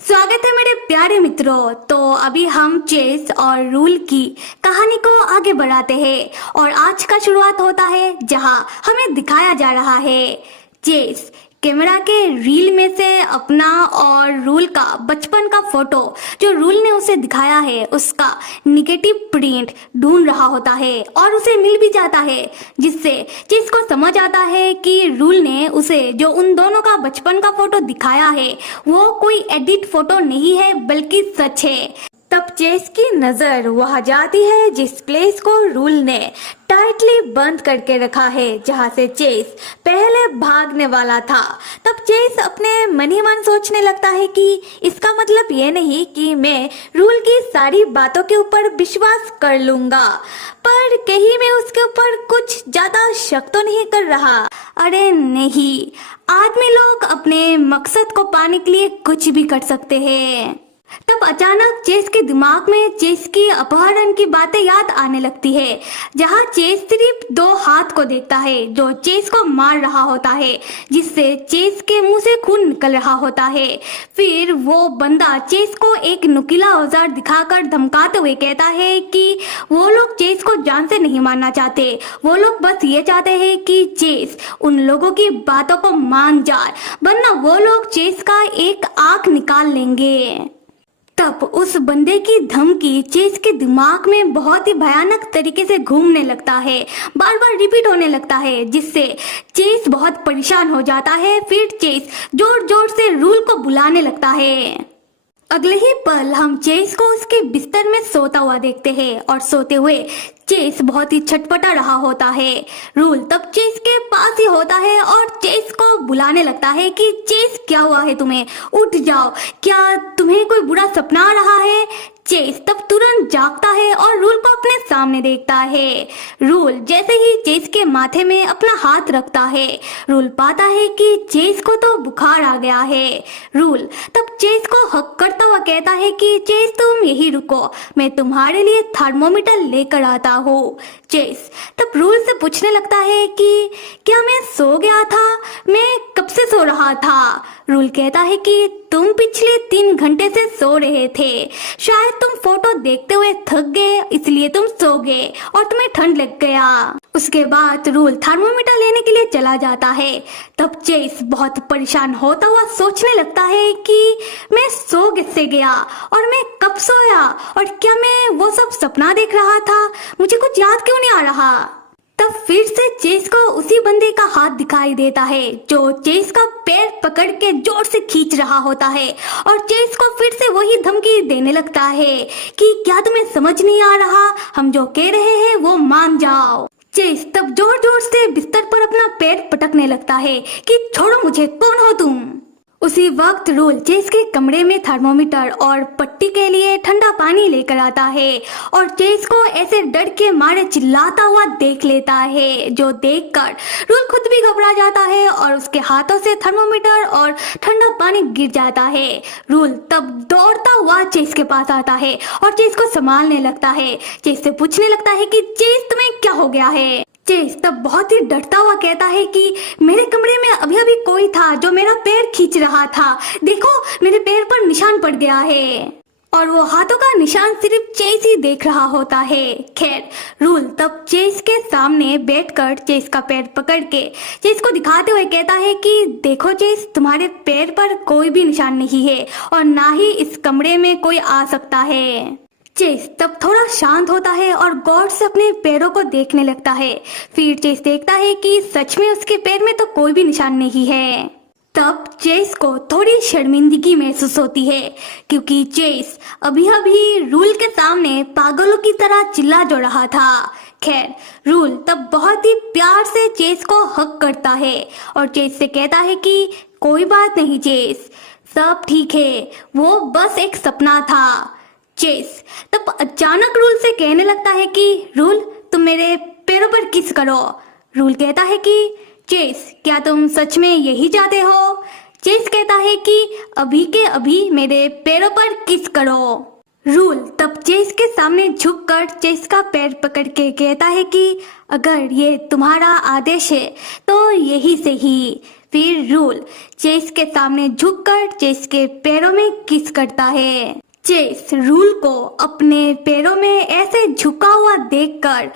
स्वागत है मेरे प्यारे मित्रों। तो अभी हम चेस और रूल की कहानी को आगे बढ़ाते हैं और आज का शुरुआत होता है जहां हमें दिखाया जा रहा है चेस कैमरा के रील में से अपना और रूल का बचपन का फोटो जो रूल ने उसे दिखाया है उसका निगेटिव प्रिंट ढूंढ रहा होता है और उसे मिल भी जाता है, जिससे चेस को समझ आता है कि रूल ने उसे जो उन दोनों का बचपन का फोटो दिखाया है वो कोई एडिट फोटो नहीं है बल्कि सच है। तब चेस की नजर वहां जाती है जिस प्लेस को रूल ने टाइटली बंद करके रखा है जहां से चेस पहले भागने वाला था। तब चेस अपने मन ही मन सोचने लगता है कि इसका मतलब ये नहीं कि मैं रूल की सारी बातों के ऊपर विश्वास कर लूंगा, पर कहीं मैं उसके ऊपर कुछ ज्यादा शक तो नहीं कर रहा। अरे नहीं, आदमी लोग अपने मकसद को पाने के लिए कुछ भी कर सकते हैं। तब अचानक चेस के दिमाग में चेस की अपहरण की बातें याद आने लगती है, जहां चेस सिर्फ दो हाथ को देखता है जो चेस को मार रहा होता है, जिससे चेस के मुंह से खून निकल रहा होता है। फिर वो बंदा चेस को एक नुकीला औजार दिखाकर धमकाते हुए कहता है कि वो लोग चेस को जान से नहीं मारना चाहते, वो लोग बस ये चाहते हैं कि चेस उन लोगों की बातों को मान जाए, वरना वो लोग चेस का एक आंख निकाल लेंगे। तब उस बंदे की धमकी चेस के दिमाग में बहुत ही भयानक तरीके से घूमने लगता है, बार बार रिपीट होने लगता है, जिससे चेस बहुत परेशान हो जाता है। फिर चेस जोर जोर से रूल को बुलाने लगता है। अगले ही पल हम चेस को उसके बिस्तर में सोता हुआ देखते हैं और सोते हुए चेस बहुत ही छटपटा रहा होता है। रूल तब चेस के पास ही होता है और चेस को बुलाने लगता है कि चेस क्या हुआ है तुम्हें, उठ जाओ, क्या तुम्हें कोई बुरा सपना आ रहा है। चेस तब तुरंत जागता है और रूल को अपने सामने देखता है। रूल जैसे ही चेस के माथे में अपना हाथ रखता है, रूल पाता है कि चेस को तो बुखार आ गया है। रूल तब चेस को हक करता हुआ कहता है कि चेस तुम यही रुको, मैं तुम्हारे लिए थर्मोमीटर लेकर आता हूँ। चेस तब रूल से पूछने लगता है कि क्या मैं सो गया था, मैं कब से सो रहा था। रूल कहता है कि तुम पिछले 3 घंटे से सो रहे थे, शायद तुम फोटो देखते हुए थक गए इसलिए तुम सो गए और तुम्हें ठंड लग गया। उसके बाद रूल थर्मोमीटर लेने के लिए चला जाता है। तब चेस बहुत परेशान होता हुआ सोचने लगता है कि मैं सो किससे गया और मैं कब सोया और क्या मैं वो सब सपना देख रहा था, मुझे कुछ याद क्यों नहीं आ रहा। तब फिर से चेस को उसी बंदे का हाथ दिखाई देता है जो चेस का पैर पकड़ के जोर से खींच रहा होता है और चेस को फिर से वही धमकी देने लगता है कि क्या तुम्हें समझ नहीं आ रहा, हम जो कह रहे हैं वो मान जाओ। चेस तब जोर जोर से बिस्तर पर अपना पैर पटकने लगता है कि छोड़ो मुझे, कौन हो तुम। उसी वक्त रूल चेस के कमरे में थर्मोमीटर और पट्टी के लिए ठंडा पानी लेकर आता है और चेस को ऐसे डर के मारे चिल्लाता हुआ देख लेता है, जो देखकर रूल खुद भी घबरा जाता है और उसके हाथों से थर्मोमीटर और ठंडा पानी गिर जाता है। रूल तब दौड़ता हुआ चेस के पास आता है और चेस को संभालने लगता है। चेस से पूछने लगता है कि चेस तुम्हें क्या हो गया है। चेस तब बहुत ही डरता हुआ कहता है कि मेरे कमरे में अभी अभी कोई था जो मेरा पैर खींच रहा था, देखो मेरे पैर पर निशान पड़ गया है। और वो हाथों का निशान सिर्फ चेस ही देख रहा होता है। खैर रूल तब चेस के सामने बैठकर चेस का पैर पकड़ के चेस को दिखाते हुए कहता है कि देखो चेस, तुम्हारे पैर पर कोई भी निशान नहीं है और ना ही इस कमरे में कोई आ सकता है। चेस तब थोड़ा शांत होता है और गौर से अपने पैरों को देखने लगता है। फिर चेस देखता है कि सच में उसके पैर में तो कोई भी निशान नहीं है। तब चेस को थोड़ी शर्मिंदगी महसूस होती है क्योंकि चेस अभी अभी रूल के सामने पागलों की तरह चिल्ला जो रहा था। खैर रूल तब बहुत ही प्यार से चेस को हक करता है और चेस से कहता है कि कोई बात नहीं चेस, सब ठीक है, वो बस एक सपना था। चेस तब अचानक रूल से कहने लगता है कि रूल तुम मेरे पैरों पर किस करो। रूल कहता है कि चेस क्या तुम सच में यही चाहते हो। चेस कहता है कि अभी के अभी मेरे पैरों पर किस करो। रूल तब चेस के सामने झुककर चेस का पैर पकड़ के कहता है कि अगर ये तुम्हारा आदेश है तो यही से ही। फिर रूल चेस के सामने झुककर चेस के पैरों में किस करता है। चेस रूल को अपने पैरों में ऐसे झुका हुआ देखकर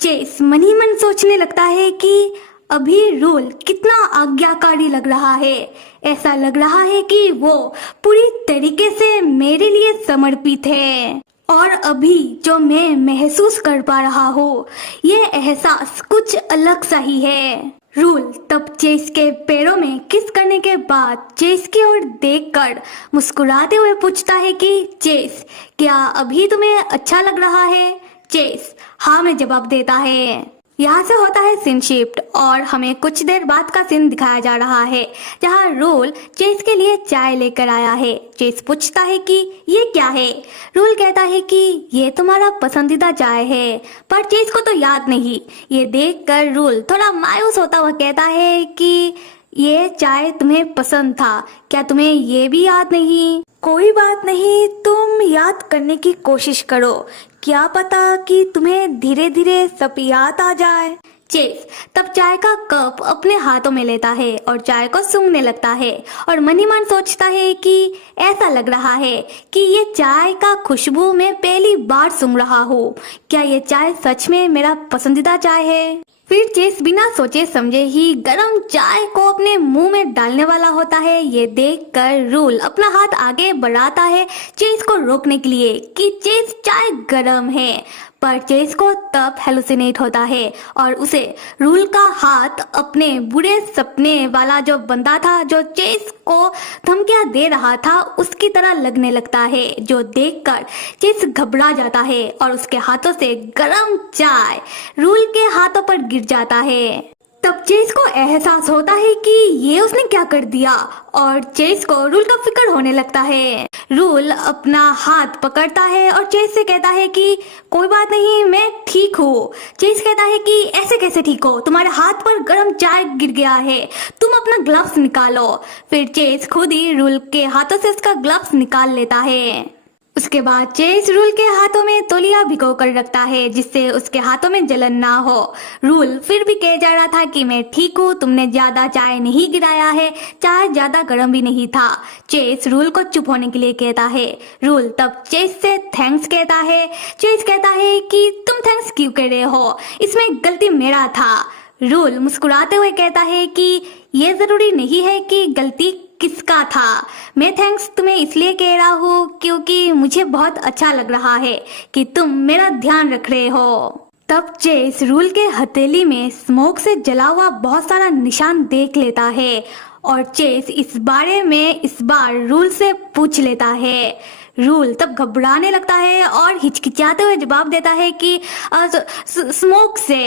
चेस मन ही मन सोचने लगता है कि अभी रूल कितना आज्ञाकारी लग रहा है। ऐसा लग रहा है कि वो पूरी तरीके से मेरे लिए समर्पित है और अभी जो मैं महसूस कर पा रहा हूँ ये एहसास कुछ अलग सा ही है। रूल तब चेस के पैरों में किस करने के बाद चेस की ओर देखकर मुस्कुराते हुए पूछता है कि चेस क्या अभी तुम्हें अच्छा लग रहा है। चेस हाँ में जवाब देता है। यहाँ से होता है सीन शिफ्ट और हमें कुछ देर बाद का सीन दिखाया जा रहा है जहाँ रूल चेस के लिए चाय लेकर आया है। चेस पूछता है कि ये क्या है। रूल कहता है कि ये तुम्हारा पसंदीदा चाय है, पर चेस को तो याद नहीं। ये देखकर रूल थोड़ा मायूस होता हुआ कहता है कि ये चाय तुम्हें पसंद था, क्या तुम्हें ये भी याद नहीं। कोई बात नहीं, तुम याद करने की कोशिश करो, क्या पता कि तुम्हें धीरे धीरे सब याद आ जाए। चेस तब चाय का कप अपने हाथों में लेता है और चाय को सूंघने लगता है और मन ही मन सोचता है कि ऐसा लग रहा है कि ये चाय का खुशबू मैं पहली बार सूंघ रहा हूँ। क्या ये चाय सच में मेरा पसंदीदा चाय है। फिर चेस बिना सोचे समझे ही गरम चाय को अपने मुंह में डालने वाला होता है। ये देखकर रूल अपना हाथ आगे बढ़ाता है चेस को रोकने के लिए कि चेस चाय गरम है, पर चेस को तब हेलुसिनेट होता है और उसे रूल का हाथ अपने बुरे सपने वाला जो बंदा था जो चेस को धमकियां दे रहा था उसकी तरह लगने लगता है, जो देखकर चेस घबरा जाता है और उसके हाथों से गरम चाय रूल के हाथों पर गिर जाता है। तब चेस को एहसास होता है कि ये उसने क्या कर दिया और चेस को रूल का फिक्र होने लगता है। रूल अपना हाथ पकड़ता है और चेस से कहता है कि कोई बात नहीं, मैं ठीक हूँ। चेस कहता है कि ऐसे कैसे ठीक हो, तुम्हारे हाथ पर गर्म चाय गिर गया है, तुम अपना ग्लव्स निकालो। फिर चेस खुद ही रूल के हाथों से उसका ग्लव्स निकाल लेता है। उसके बाद चेस रूल के हाथों में तौलिया भिगो कर रखता है जिससे उसके हाथों में जलन ना हो। रूल फिर भी कह जा रहा था कि मैं ठीक हूँ, तुमने ज्यादा चाय नहीं गिराया है, चाय ज्यादा गर्म भी नहीं था। चेस रूल को चुप होने के लिए कहता है। रूल तब चेस से थैंक्स कहता है। चेस कहता है कि तुम थैंक्स क्यों कह रहे हो, इसमें गलती मेरा था। रूल मुस्कुराते हुए कहता है कि ये जरूरी नहीं है कि गलती किसका था, मैं थैंक्स तुम्हें इसलिए कह रहा हूँ क्योंकि मुझे बहुत अच्छा लग रहा है कि तुम मेरा ध्यान रख रहे हो। तब चेस रूल के हथेली में स्मोक से जला हुआ बहुत सारा निशान देख लेता है और चेस इस बारे में इस बार रूल से पूछ लेता है। रूल तब घबराने लगता है और हिचकिचाते हुए जवाब देता है कि स्मोक से।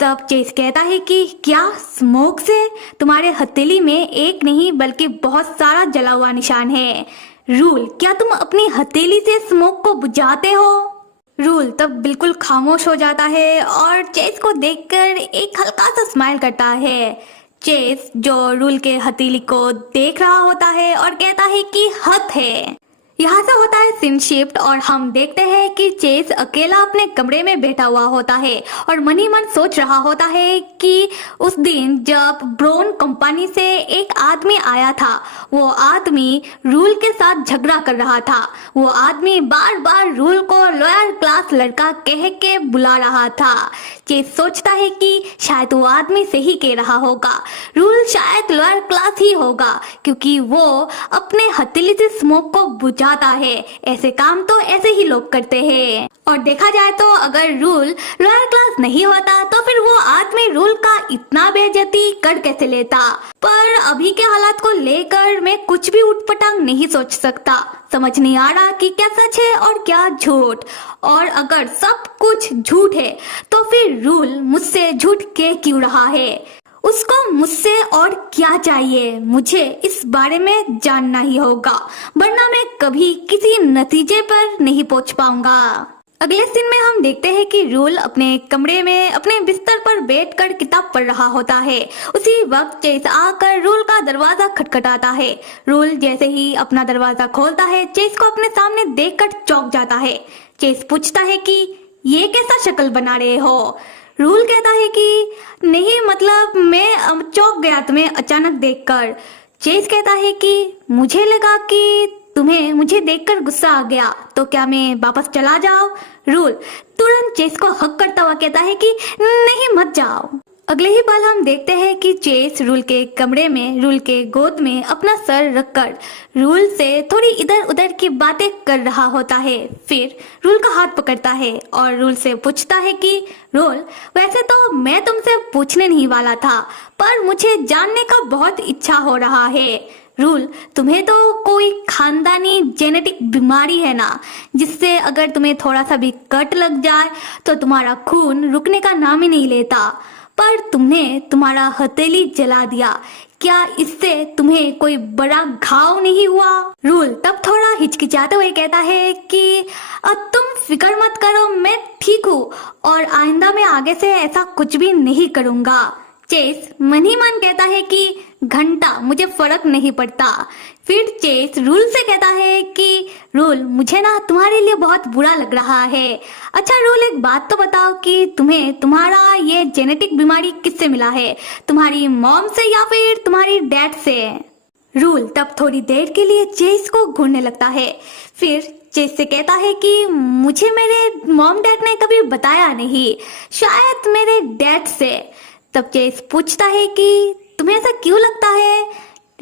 तब चेस कहता है कि क्या स्मोक से, तुम्हारे हथेली में एक नहीं बल्कि बहुत सारा जला हुआ निशान है। रूल क्या तुम अपनी हथेली से स्मोक को बुझाते हो। रूल तब बिल्कुल खामोश हो जाता है और चेस को देखकर एक हल्का सा स्माइल करता है। चेस जो रूल के हथेली को देख रहा होता है और कहता है कि हद है। यहाँ से होता है सीन शिफ्ट और हम देखते हैं कि चेस अकेला अपने कमरे में बैठा हुआ होता है और मन ही मन सोच रहा होता है कि उस दिन जब ब्राउन कंपनी से एक आदमी आया था, वो आदमी रूल के साथ झगड़ा कर रहा था। वो आदमी बार बार रूल को लोअर क्लास लड़का कह के बुला रहा था। चेस सोचता है कि शायद वो आदमी सही कह रहा होगा, रूल शायद लोअर क्लास ही होगा क्योंकि वो अपने हथेली से स्मोक को बुझाता है। ऐसे काम तो ऐसे ही लोग करते हैं। और देखा जाए तो अगर रूल लोअर क्लास नहीं होता तो फिर वो आदमी रूल का इतना बेइज्जती कर कैसे लेता। पर अभी के हालात को लेकर मैं कुछ भी उठपटांग नहीं सोच सकता। समझ नहीं आ रहा कि क्या सच है और क्या झूठ। और अगर सब कुछ झूठ है तो फिर रूल मुझसे झूठ कह क्यों रहा है। उसको मुझसे और क्या चाहिए, मुझे इस बारे में जानना ही होगा, वरना मैं कभी किसी नतीजे पर नहीं पहुंच पाऊंगा। अगले सीन में हम देखते हैं कि रूल अपने कमरे में अपने बिस्तर पर बैठकर किताब पढ़ रहा होता है। उसी वक्त चेस आकर रूल का दरवाजा खटखटाता है। रूल जैसे ही अपना दरवाजा खोलता है चेस को अपने सामने देखकर चौंक जाता है। चेस पूछता है कि ये कैसा शक्ल बना रहे हो। रूल कहता है कि नहीं, मतलब मैं चौंक गया तुम्हें अचानक देखकर। चेस कहता है कि मुझे लगा कि तुम्हें मुझे देखकर गुस्सा आ गया, तो क्या मैं वापस चला जाऊं? रूल तुरंत चेस को हक करता हुआ कहता है कि नहीं, मत जाओ। अगले ही पल हम देखते हैं कि चेस रूल के कमरे में रूल के गोद में अपना सर रखकर रूल से थोड़ी इधर उधर की बातें कर रहा होता है। फिर रूल का हाथ पकड़ता है और रूल से पूछता है कि रूल, वैसे तो मैं तुमसे पूछने नहीं वाला था, पर मुझे जानने का बहुत इच्छा हो रहा है। रूल, तुम्हें तो कोई खानदानी जेनेटिक बीमारी है ना, जिससे अगर तुम्हें थोड़ा सा भी कट लग जाए तो तुम्हारा खून रुकने का नाम ही नहीं लेता, पर तुमने तुम्हारा हथेली जला दिया। क्या इससे तुम्हें कोई बड़ा घाव नहीं हुआ? रूल तब थोड़ा हिचकिचाते हुए कहता है कि तुम फिक्र मत करो, मैं ठीक हूँ और आइंदा मैं आगे से ऐसा कुछ भी नहीं करूँगा। चेस मन ही मन कहता है कि घंटा, मुझे फर्क नहीं पड़ता। फिर चेस रूल से कहता है कि रूल, मुझे ना तुम्हारे लिए बहुत बुरा लग रहा है। अच्छा रूल, एक बात तो बताओ कि तुम्हें तुम्हारा ये जेनेटिक बीमारी किससे मिला है? तुम्हारी मॉम से या फिर तुम्हारी डैड से? रूल तब थोड़ी देर के लिए चेस को घूरने लगता है। फिर चेस से कहता है कि मुझे मेरे मॉम डैड ने कभी बताया नहीं, शायद मेरे डैड से। तब चेस पूछता है कि तुम्हें ऐसा क्यों लगता है?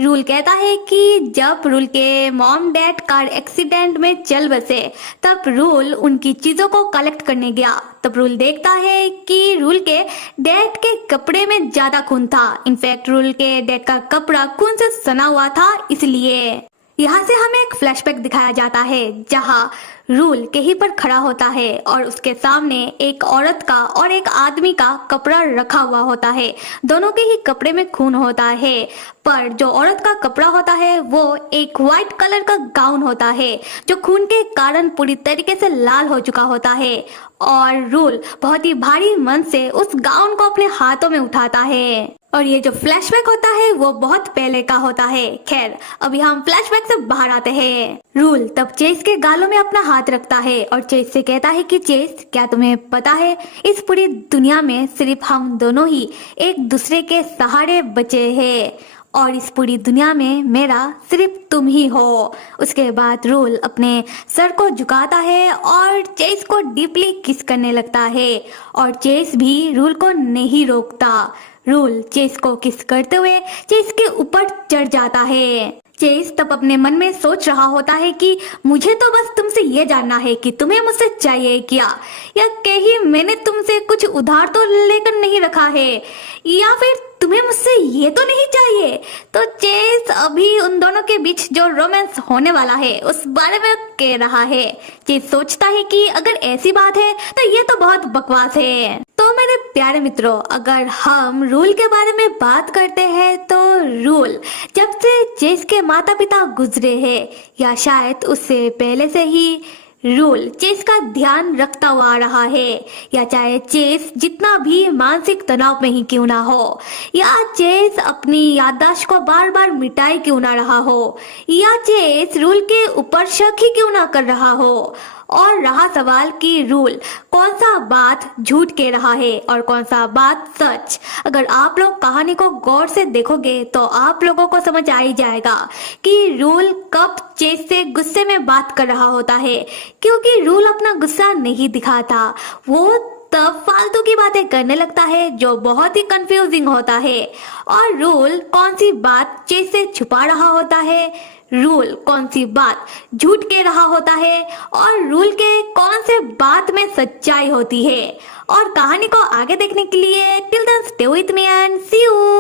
रूल कहता है कि जब रूल के मॉम डैड कार एक्सीडेंट में चल बसे, तब रूल उनकी चीजों को कलेक्ट करने गया। तब रूल देखता है कि रूल के डैड के कपड़े में ज्यादा खून था। इनफैक्ट रूल के डैड का कपड़ा खून से सना हुआ था, इसलिए। यहाँ से हमें एक फ्लैशबैक दिखाया जाता है जहाँ रूल कहीं पर खड़ा होता है और उसके सामने एक औरत का और एक आदमी का कपड़ा रखा हुआ होता है। दोनों के ही कपड़े में खून होता है, पर जो औरत का कपड़ा होता है वो एक व्हाइट कलर का गाउन होता है जो खून के कारण पूरी तरीके से लाल हो चुका होता है। और रूल बहुत ही भारी मन से उस गाउन को अपने हाथों में उठाता है। और ये जो फ्लैशबैक होता है वो बहुत पहले का होता है। खैर, अभी हम फ्लैशबैक से बाहर आते हैं। रूल तब चेस के गालों में अपना हाथ रखता है और चेस से कहता है कि चेस, क्या तुम्हें पता है, इस पूरी दुनिया में सिर्फ हम दोनों ही एक दूसरे के सहारे बचे हैं और इस पूरी दुनिया में मेरा सिर्फ तुम ही हो। उसके बाद रूल अपने सर को झुकाता है और चेस को डीपली किस करने लगता है और चेस भी रूल को नहीं रोकता। रूल चेस को किस करते हुए चेस के ऊपर चढ़ जाता है। चेस तब अपने मन में सोच रहा होता है कि मुझे तो बस तुमसे ये जानना है कि तुम्हें मुझसे चाहिए क्या, या कहीं मैंने तुमसे कुछ उधार तो लेकर नहीं रखा है, या फिर तुम्हें मुझसे ये तो नहीं चाहिए। तो चेस अभी उन दोनों के बीच जो रोमांस होने वाला है उस बारे में कह रहा है। चेस सोचता है कि अगर ऐसी बात है तो ये तो बहुत बकवास है। तो मेरे प्यारे मित्रों, अगर हम रूल के बारे में बात करते हैं तो रूल जब से चेस के माता पिता गुजरे हैं या शायद उससे पहले से ही रूल चेस का ध्यान रखता हुआ आ रहा है, या चाहे चेस जितना भी मानसिक तनाव में ही क्यों ना हो, या चेस अपनी याददाश्त को बार बार मिटाए क्यों ना रहा हो, या चेस रूल के ऊपर शक ही क्यों ना कर रहा हो। और रहा सवाल कि रूल कौन सा बात झूठ कह रहा है और कौन सा बात सच, अगर आप लोग कहानी को गौर से देखोगे तो आप लोगों को समझ आ ही जाएगा कि रूल कब चेस से गुस्से में बात कर रहा होता है, क्योंकि रूल अपना गुस्सा नहीं दिखाता। वो तब फालतू की बातें करने लगता है जो बहुत ही कंफ्यूजिंग होता है। और रूल कौन सी बात चेस से छुपा रहा होता है, रूल कौन सी बात झूठ कह रहा होता है, और रूल के कौन से बात में सच्चाई होती है। और कहानी को आगे देखने के लिए till then stay with me and see you.